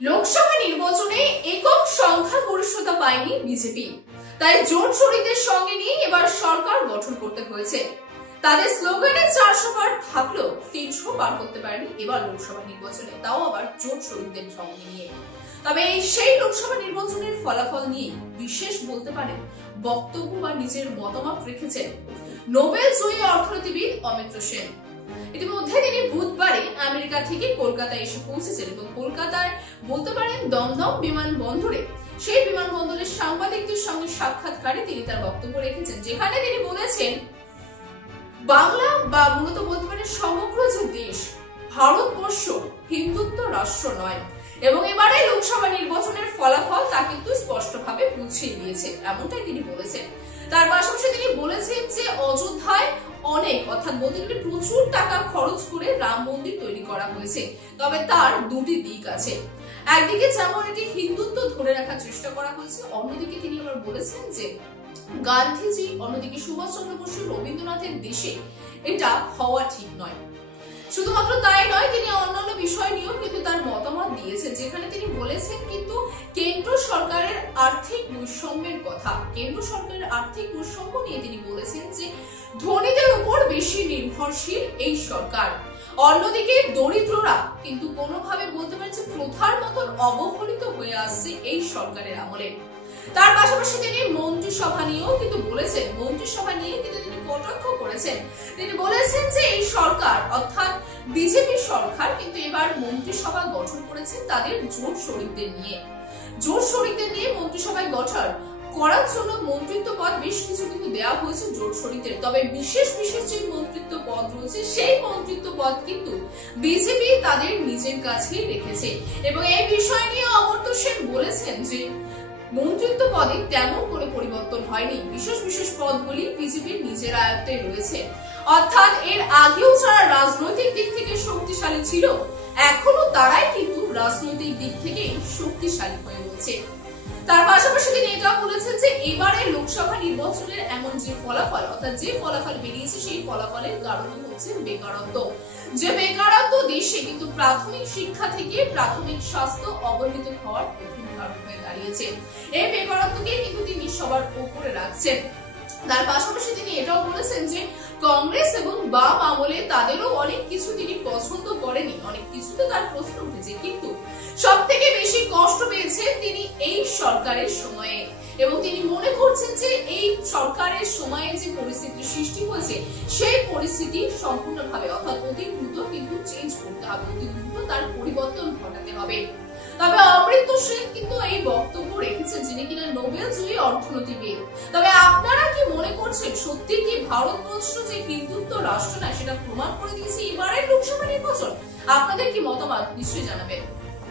লোকসভা নির্বাচনে একক সংখ্যাগরিষ্ঠতা পায়নি বিজেপি, তাই জোট শরিকদের সঙ্গে নিয়ে এবার সরকার গঠন করতে হয়েছে। তাদের স্লোগানে 400 পার থাকলেও 300 পার করতে পারেনি এবার লোকসভা নির্বাচনে, তাও আবার জোট শরিকদের সঙ্গে নিয়ে। তবে সেই লোকসভা নির্বাচনের ফলাফল নিয়ে বিশেষ বলতে পারেন বক্তব্য বা নিজের মতামত রেখেছেন নোবেল জয়ী অর্থনীতিবিদ অমিত্র সেন। ইতিমধ্যে তিনি বুধবারে আমেরিকা থেকে কলকাতায় এসে পৌঁছেছেন এবং কলকাতায় বলতে পারেন দমদম বিমানবন্দরে সেই বিমানবন্দরের সাংবাদিকদের সঙ্গে সাক্ষাৎকারে তিনি তার বক্তব্য রেখেছেন, যেখানে তিনি বলেছেন বাংলা বা মূলত বলতে পারেন সমগ্র যে দেশ ভারতবর্ষ হিন্দুত্ব রাষ্ট্র নয় এবং এবারে লোকসভা নির্বাচনের ফলাফল তা কিন্তু স্পষ্টভাবে বুঝিয়ে দিয়েছে, এমনটাই তিনি বলেছেন। তার পাশাপাশি তিনি বলেছেন যে অযোধ্যায় অনেক অর্থাৎ বলতে গেলে প্রচুর টাকা খরচ করে রাম মন্দির তৈরি করা হয়েছে, তবে তার দুটি দিক আছে। একদিকে যেমন এটি হিন্দুত্ব ধরে রাখার চেষ্টা করা হয়েছে, অন্যদিকে তিনি আবার বলেছেন যে গান্ধীজি অন্যদিকে সুভাষচন্দ্র বসু রবীন্দ্রনাথের দেশে এটা হওয়া ঠিক নয়। শুধুমাত্র তাই নয়, তিনি অন্যান্য বিষয় নিয়েও কিন্তু তার মতামত দিয়েছেন, যেখানে তিনি বলেছেন কিন্তু কেন্দ্র সরকারের আর্থিক বৈষম্যের কথা। কেন্দ্র সরকারের আর্থিক বৈষম্য নিয়ে তিনি বলেছেন যে ধনীদের উপর বেশি নির্ভরশীল এই সরকার, অন্যদিকে দরিদ্ররা কিন্তু কোনোভাবে বলতে পারেন যে প্রথার মতন অবহেলিত হয়ে আসছে এই সরকারের আমলে। তার পাশাপাশি তিনি মন্ত্রিসভা নিয়েও কিন্তু বলেছেন, মন্ত্রিসভা নিয়ে কিন্তু তিনি কটাক্ষ করেছেন। তিনি বলেছেন যে এই সরকার অর্থাৎ বিজেপি সরকার কিন্তু এবার মন্ত্রিসভা গঠন করেছেন তাদের জোট শরিকদের নিয়ে। জোট শরিকদের নিয়ে মন্ত্রিসভায় গঠন করার জন্য মন্ত্রিত্ব পদ বেশ কিছু কিন্তু দেওয়া হয়েছে জোট শরিকদের, তবে বিশেষ বিশেষ যে মন্ত্রিত্ব পদ রয়েছে সেই মন্ত্রিত্ব পদ কিন্তু বিজেপি তাদের নিজের কাছেই রেখেছে এবং এই বিষয় নিয়ে অমর্ত্য সেন বলেছেন যে মন্ত্রিত্ব পদে তেমন করে পরিবর্তন হয়নি, বিশেষ বিশেষ পদগুলি বিজেপির নিজের আয়ত্তে রয়েছে। অর্থাৎ এর আগেও যারা রাজনৈতিক দিক থেকে শক্তিশালী ছিল এখনো তারাই কিন্তু রাজনৈতিক দিক থেকে শক্তিশালী হয়ে রয়েছে। তার পাশাপাশি তিনি এটা বলেছেন যে এবারে লোকসভা নির্বাচনের এমন যে ফলাফল অর্থাৎ যে ফলাফল বেরিয়েছে সেই ফলাফলের কারণ হচ্ছে বেকারত্ব। যে বেকারত্ব দেশে কিন্তু প্রাথমিক শিক্ষা থেকে প্রাথমিক স্বাস্থ্য অবহেলিত হওয়ার প্রথম কারণ হয়ে দাঁড়িয়েছে। এই বেকারত্বকে কিন্তু তিনি সবার উপরে রাখছেন। তার পাশাপাশি তিনি এটাও বলেছেন যে কংগ্রেস এবং বাম আমলে তাদেরও অনেক কিছু তিনি পছন্দ করেনি, অনেক কিছুতে তার প্রশ্ন উঠেছে, কিন্তু সব থেকে বেশি কষ্ট পেয়েছেন তিনি এই সরকারের সময়ে এবং তিনি মনে করছেন যে এই সরকারের সময়ে যে পরিস্থিতি সৃষ্টি হয়েছে সেই পরিস্থিতি সম্পূর্ণভাবে অর্থাৎ অতি দ্রুত কিন্তু চেঞ্জ করতে হবে, অতি দ্রুত তার পরিবর্তন ঘটাতে হবে। তবে অমৃত সেন কিন্তু এই বক্তব্য রেখেছেন, যিনি কিনা নোবেল জয়ী অর্থনীতিবিদ। তবে আপনারা কি মনে করছেন সত্যি কি ভারতবর্ষ যে হিন্দুত্ব রাষ্ট্র না সেটা প্রমাণ করে দিয়েছে এবারের লোকসভা নির্বাচন? আপনাদের কি মতামত নিশ্চয়ই জানাবেন।